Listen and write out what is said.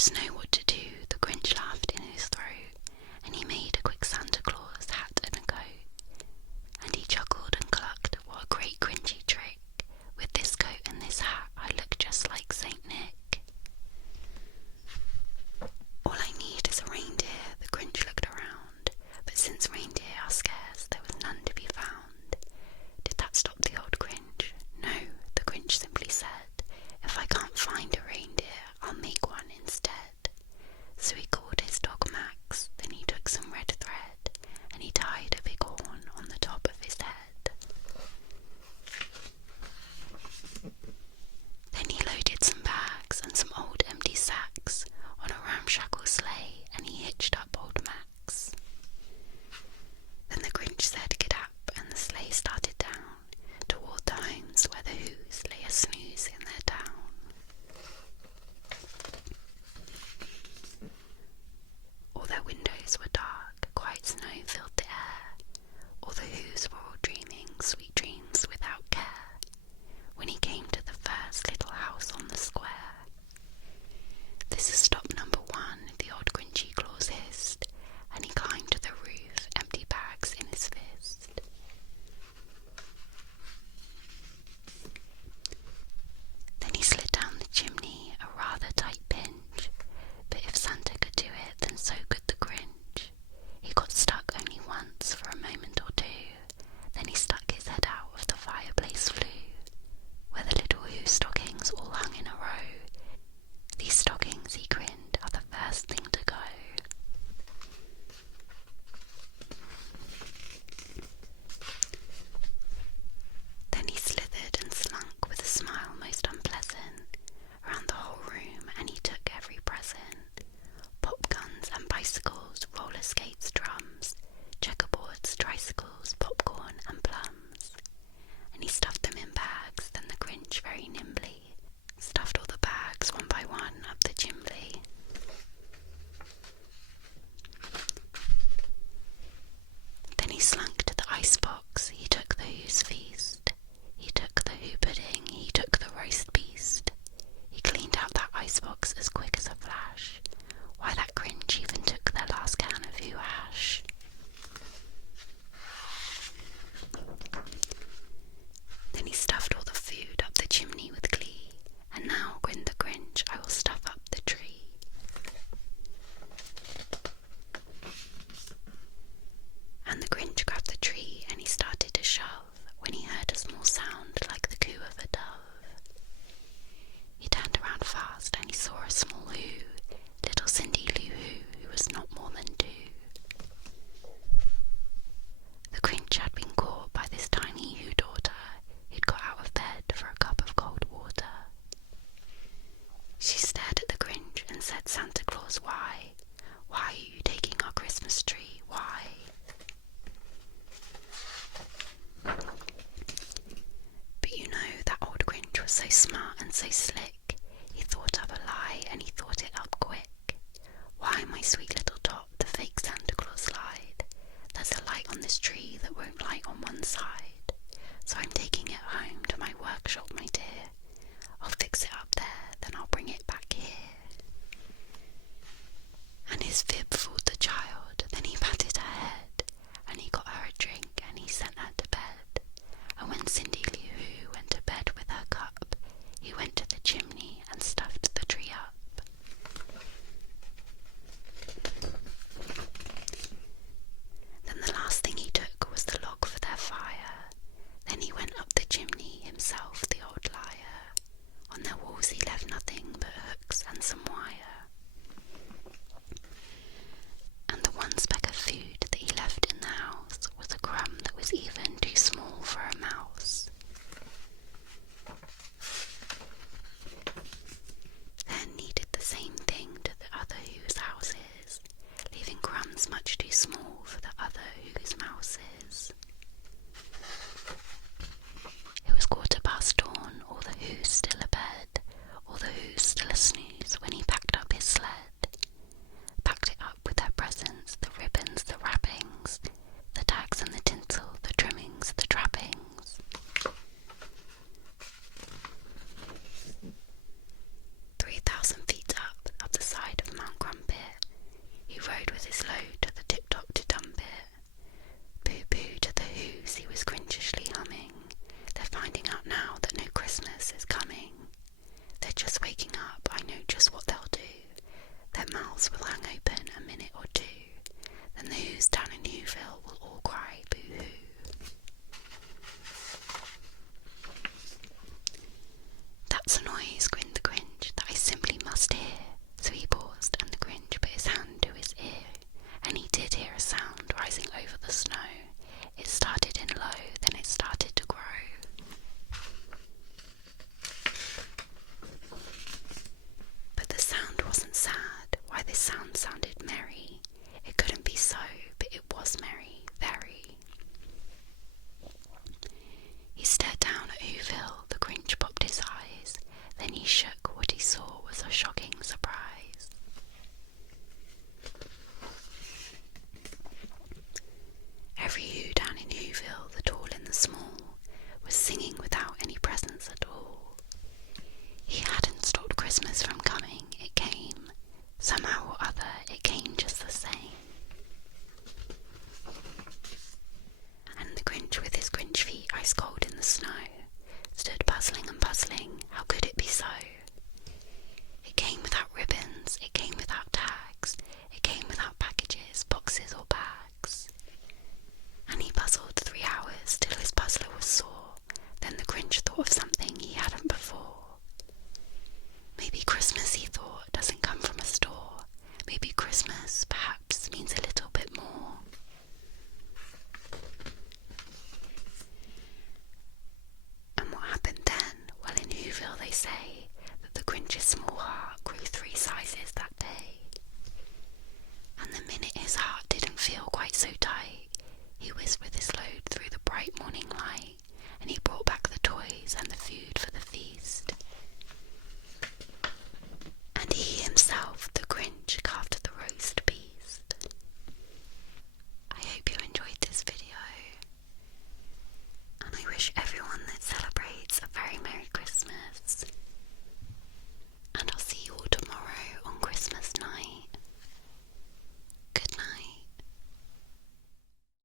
just know what to do, the Grinch laughed in his throat, and he made a quick Santa Claus hat and a coat. And he chuckled and clucked, what a great Grinchy trick. With this coat and this hat, I look just like Saint Nick. All I need is a reindeer, the Grinch looked around, but since reindeer are scarce, there was none to be found. Did that stop the old Grinch? No, the Grinch simply said, if I can't find a reindeer, I'll make one instead. So he called his dog Max, then he took some red thread, and he tied a big horn on the top of his head. Then he loaded some bags and some old empty sacks on a ramshackle sleigh, and he hitched up old Max. Then the Grinch said gid-ap, and the sleigh started down toward the homes where the Who's lay a snooze in their town. All their windows were dark, quiet snow filled the air. All the Who's were all dreaming sweet dreams without care. When he came to the first little house on the square. This is stop number 1, the old Grinchy Claus hissed, and he climbed to the roof, empty bags in his fist. Then he slid down the chimney, a rather tight pinch, but if Santa could do it, then so could the Grinch. He got stuck only once for a moment or two, then he stuck his head out of the fireplace flue, where the little Who stockings all hung in a row. These stockings, he grinned, are the first thing to go. Then he slithered and slunk with a smile most unpleasant around the whole room, and he took every present. Pop guns and bicycles, roller skates, drums, checkerboards, tricycles, popcorn and plums. And he stuffed them in bags, then the Grinch very nimbly stuffed all the bags one by one up the chimney. Then he slunk to the icebox, he took the Who's feast. He took the Who pudding, he took the roast beast. He cleaned out that icebox as quick as a flash. Why, that Grinch even took their last can of Who hash. Then he stuffed all the food up the chimney with glee, and now, grinned the Grinch, I will stuff up the tree. And the Grinch grabbed the tree and he started to shove, when he heard a small sound like the coo of a dove. He turned around fast and he saw a small Who, little Cindy Lou who was not more than 2. The Grinch had been caught by this tiny Who daughter who'd got out of bed for a cup of cold water. She stared at the Grinch and said, Santa Claus, why? Why are you taking our Christmas tree? Why? But you know, that old Grinch was so smart and so slick. He thought up a lie and he thought it up quick. Why, my sweet little tot, the fake Santa Claus lied. There's a light on this tree that won't light on one side. So I'm taking it home to my workshop, my dear. I'll fix it up there, then I'll bring it back here. And his fib fooled the child, then he patted her head, and he got her a drink and he sent her to bed. And when Cindy Lou Who went to bed with her cup, he went to the chimney and stuffed the tree up. mouths will hang open a minute or two, then those down in Whoville will all cry boo-hoo. That's a noise, grinned the Grinch, that I simply must hear. So he paused, and the Grinch put his hand to his ear, and he did hear a sound rising over the snow. It started in low, then it started to grow. But the sound wasn't sad. Why, this sound sounded merry. It couldn't be so, but it was merry, very. He stared down at Whoville. The Grinch popped his eyes. Then he shook